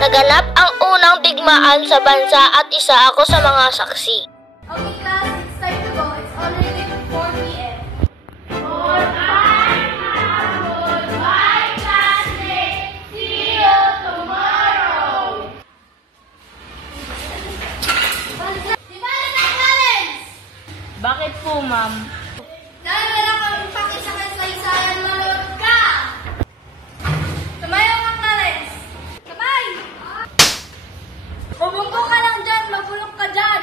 Naganap ang unang digmaan sa bansa at isa ako sa mga saksi. Okay class, it's time to go. It's already 4 p.m. Goodbye classmates! See you tomorrow! Dibalit ang challenge! Bakit po, ma'am? Dahil wala kang pakisa ka sa isayan, manood ka! Tumayo ka, Clarence! Kamay! Bumungko ka lang dyan! Magbulok ka dyan!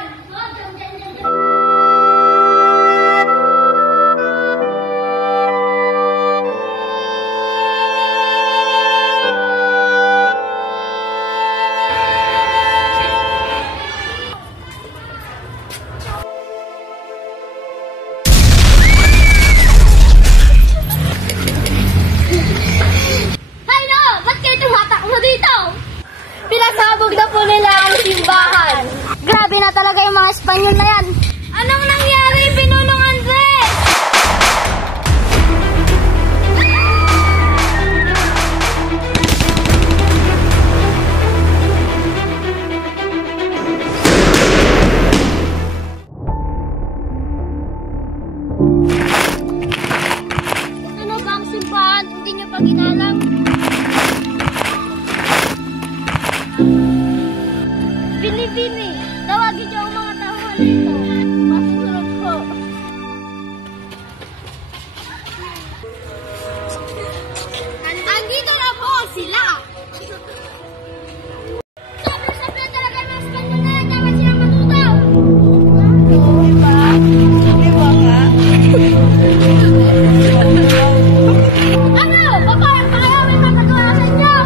Pinasabog na po nila ang simbahan. Grabe na talaga yung mga Espanyol na yan. Anong nangyari, Pinunong Andres? Ano ba ang simbahan? Hindi niyo pa ginalang? Bini-bini, tawagin niyo ang mga tao dito. Masusunod po. Andito na po sila. Sabi talaga yung mga Espanyol na yan. Dapat silang matutaw. Oo ba? Di ba ka? Ano? Baka kaya may magagawa sa inyo?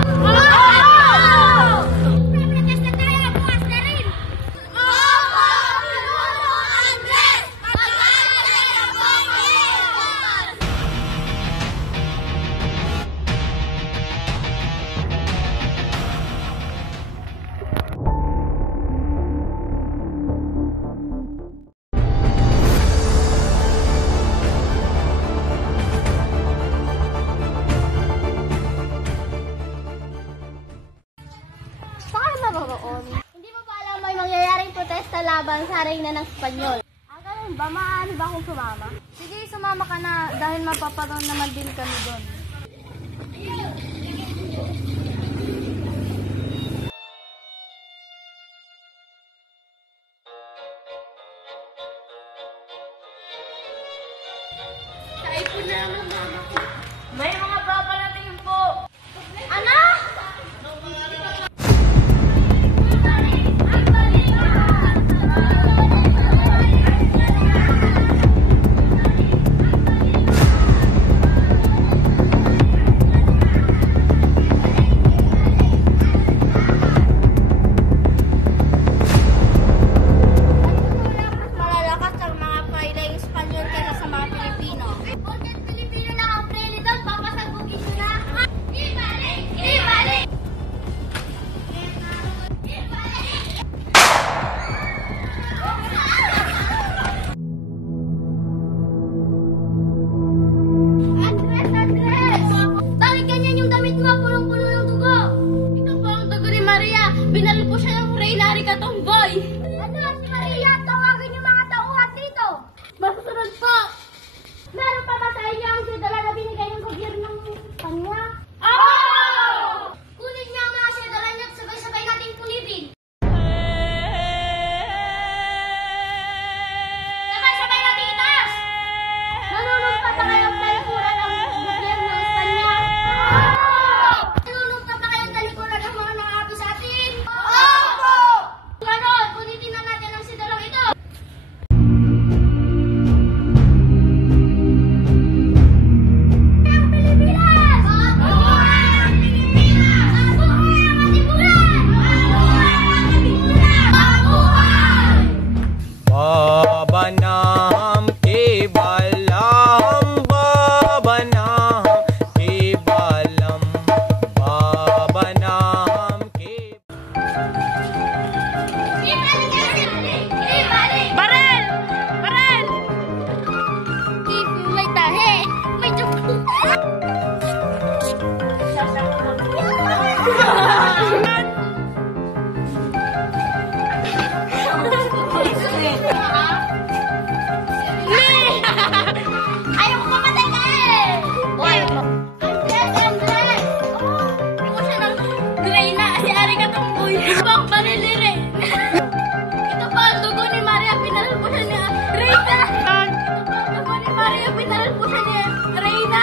Hindi mo ba alam may mangyayaring protesta laban sa reyna ng Espanyol? Ganun ba? Maaari ba akong sumama? Sige, sumama ka na dahil mapapanood naman din kami doon. Kaipon na lang mama ko. May mga paparating po. Anak! Malalakas ang mga pailay Espanyol kaysa sa mga Pilipino. Porket Pilipino na ang presidente, papasa po siya ni Reyna.